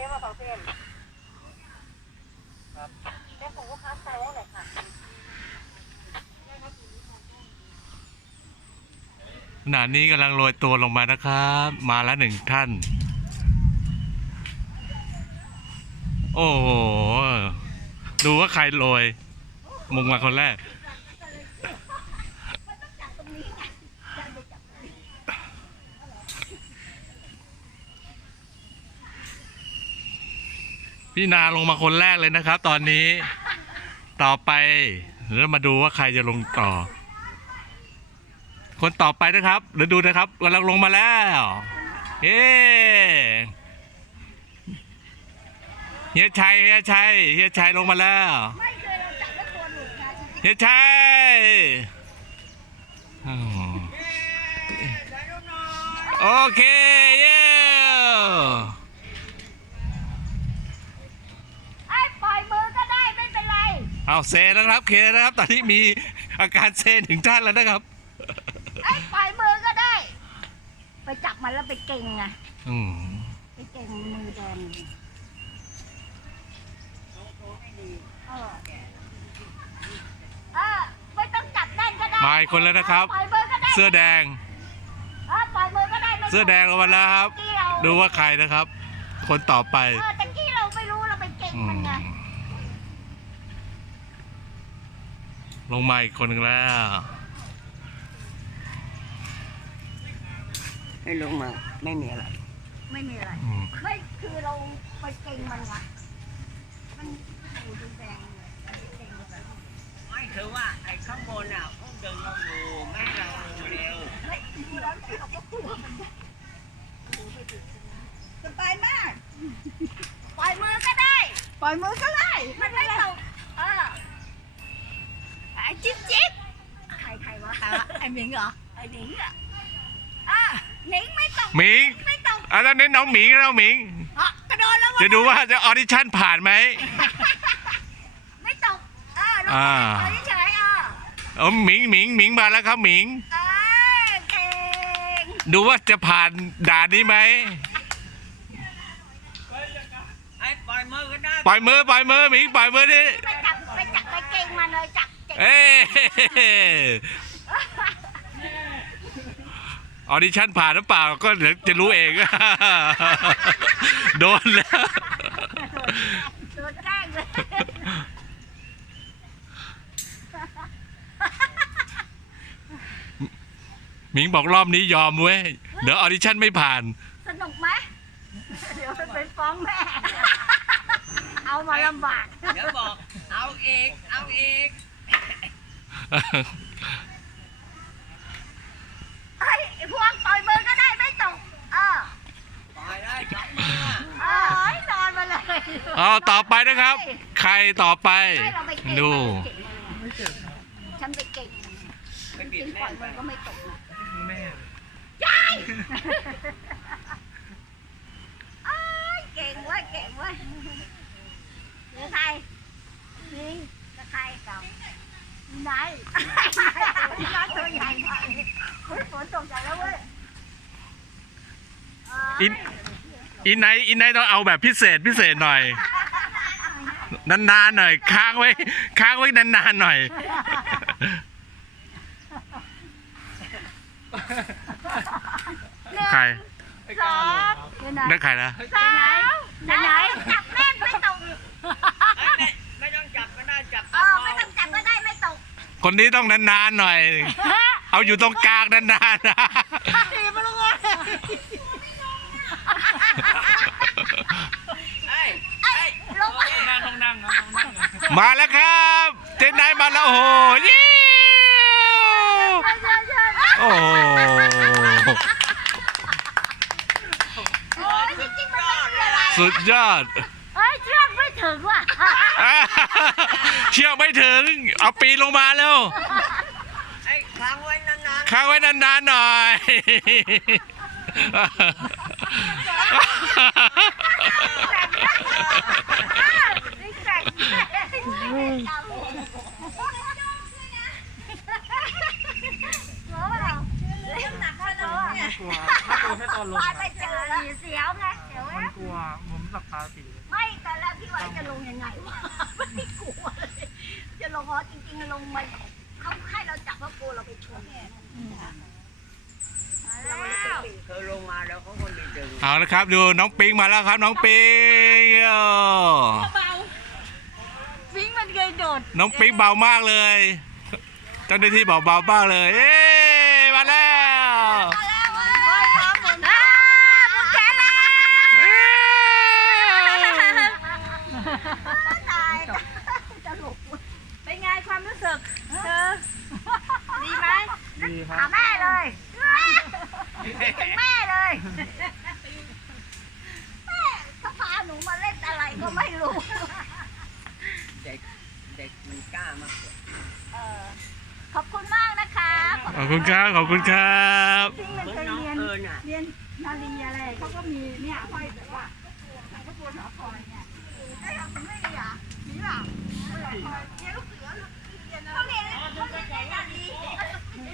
ช่ป่ะเขาเส้นเส้นของลูกค้าโต๊ะเลยค่ะขณะนี้กำลังโรยตัวลงมานะครับ มาแล้วหนึ่งท่าน โอ้โห ดูว่าใครโรย มุงมาคนแรก พี่นาลงมาคนแรกเลยนะครับ ตอนนี้ต่อไปแล้วมาดูว่าใครจะลงต่อ คนต่อไปนะครับเดี๋ยวดูนะครับกำลังลงมาแล้วเฮ้เฮียชัยเฮียชัยเฮียชัยลงมาแล้วเฮียชัยโอเคเย้ เอาเซนะครับเคนะครับ ตอนนี้มีอาการเซถึงท่านแล้วนะครับ ไอ้ปล่อยมือก็ได้ ไปจับมันแล้วไปเก่งไงอืมไปเก่งมือแดงเออเออไม่ต้องจับแน่นก็ได้มาอีกคนแล้วนะครับ ปล่อยมือก็ได้เสื้อแดง เออปล่อยมือก็ได้ไม่ต้เสื้อแดงลงมาแล้วครับ ตะกี้เราดูว่าใครนะครับ คนต่อไป เออตะกี้เราไม่รู้เราไปเก่งอืมันมไง ลงมาอีกคนหนึงแล้ว ไม่ลงมาไม่มีอะไร ไม่มีอะไรอืมไม่คือเราไปเก่งมันไงมันอยู่ดูแดงเลยเก่งมันไม่คือว่าไอ้ข้างบนอะพวกดึงเราอยู่แม่เราเร็วสบายมาก ปล่อยมือก็ได้ ปล่อยมือก็ได้ มันไม่ตกเออไอ้จิ๊บจิ๊บใคร ใครวะไอ้หมิงเหรอไอ้หนิงอะอะหนิงไม่ตกหมิงไม่ตกอันนี้น้องหมิงน้องหมิงอะกระโดดแล้วจะดูว่าจะออดิชั่นผ่านไหมไม่ตกเออลงอ่าไปเฉยๆอะเออหมิงหมิงหมิงมาแล้วครับหมิง เออเก่งดูว่าจะผ่านด่านนี้ไหมไอ้ปล่อยมือก็ได้ปล่อยมือปล่อยมือหมิงปล่อยมือดิไปจับไปจับไปเก่งมันเลยจับเก่งเอ้ ออดิชั่นผ่านหรือเปล่าก็เดี๋ยวจะรู้เอง โดนแล้ว โดนแกล้งเลยหมิงบอกรอบนี้ยอมเว้ย เดี๋ยวออดิชั่นไม่ผ่าน สนุกไหมเดี๋ยวมันไปฟ้องแม่ เอามาลำบาก เดี๋ยวบอก เอาอีกเอาอีก ไอ้ยพวงต่อยมือก็ได้ไม่ตกเออ ปล่อยได้สองมือ เออให้นอนมา เลยเอาต่อไปนะครับ ใครต่อไปให้เราไปเก่งดูมันเก่งฉันไปเก่งไปจบิริดงปล่แม่อยมือก็ไม่ตกนะแม่ยายเอ้ยเก่งเว้ยเก่งเว้ยหรือใครนี่กับใครกับไหนน้าตัวใหญ่หน่อยเฮ้ยฝนตกใหญ่แล้วเว้ยเอิน อินไนท์อินไนท์ต้องเอาแบบพิเศษพิเศษหน่อย นานๆหน่อย ค้างไว้ ค้างไว้นานๆหน่อย ใครสองเดี๋ยวไหนนั่นใครนะสามเดี๋ยวไหนจับแม่นไม่ตกไม่ไม่ต้องจับก็ได้จับเออไม่ต้องจับก็ได้ไม่ตก คนนี้ต้องนานๆหน่อย เอาอยู่ตรงกลางนานๆนะ ตีมาลงเลยไอ้ไอ้ลงมามาแล้วครับ เจนไนท์มาแล้ว โอ้โหยิ้วเชิญเชิญโอ้โหโอ้ยจริงๆมันไม่มีอะไรสุดยอดเฮ้ยเชือกไม่ถึงว่ะเชือกไม่ถึง เอาปีนลงมาแล้วไอ้ค้างไว้นานค้างไว้นานๆหน่อย ไปเจอแล้วเสียวไงเสียวมันกลัวผมกับปลาสีไม่ตอนแรกพี่ว่าจะลงยังไงวะไม่กลัวเลยจะลงอ๋อจริงๆลงมาเขาให้เราจับว่าปูเราไปชนมาแล้วเธอลงมาแล้วเขาคนดีดึงเอาละครับ ดูน้องปิงมาแล้วครับ น้องปิงโอ้วิ่งมันเคยโดดน้องปิงเบามากเลยเจ้าหน้าที่บอกเบามากเลยเอ๊มาแล้ว มาแล้วเว้ยอ้าวมึงแค่แล้ว เอ๊ะ ตายตลกเป็นไงความรู้สึกเธอดีไหม ดีค หา รับ แม่เลยถึงแม่เลยแม่เขาพาหนูมาเล่นอะไรก็ไม่รู้ เด็กเด็กมันกล้ามากกว่า เออขอบคุณมากนะคะ ข อบคุณครับ ขอบคุณครับจริงมันเหมือนเคยน้องเรียนเอิญอะเรียนนาลีอะไรเขาก็มีเนี่ยห้อยแบบว่าหลวงพ่อปูสอคอยเนี่ยได้ทำไม่ดีอะมีเปล่าเรียนลูกเสือเขาเรียนเขาเรียนนาลี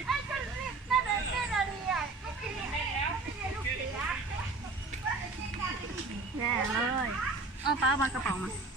ไอ้ฉันเรียนนาลีเรียนนาลีอะเขาเรียนแล้วเรียนลูกเสือแย่เลยเอาป้ามากระเป๋ามากระเป๋ามา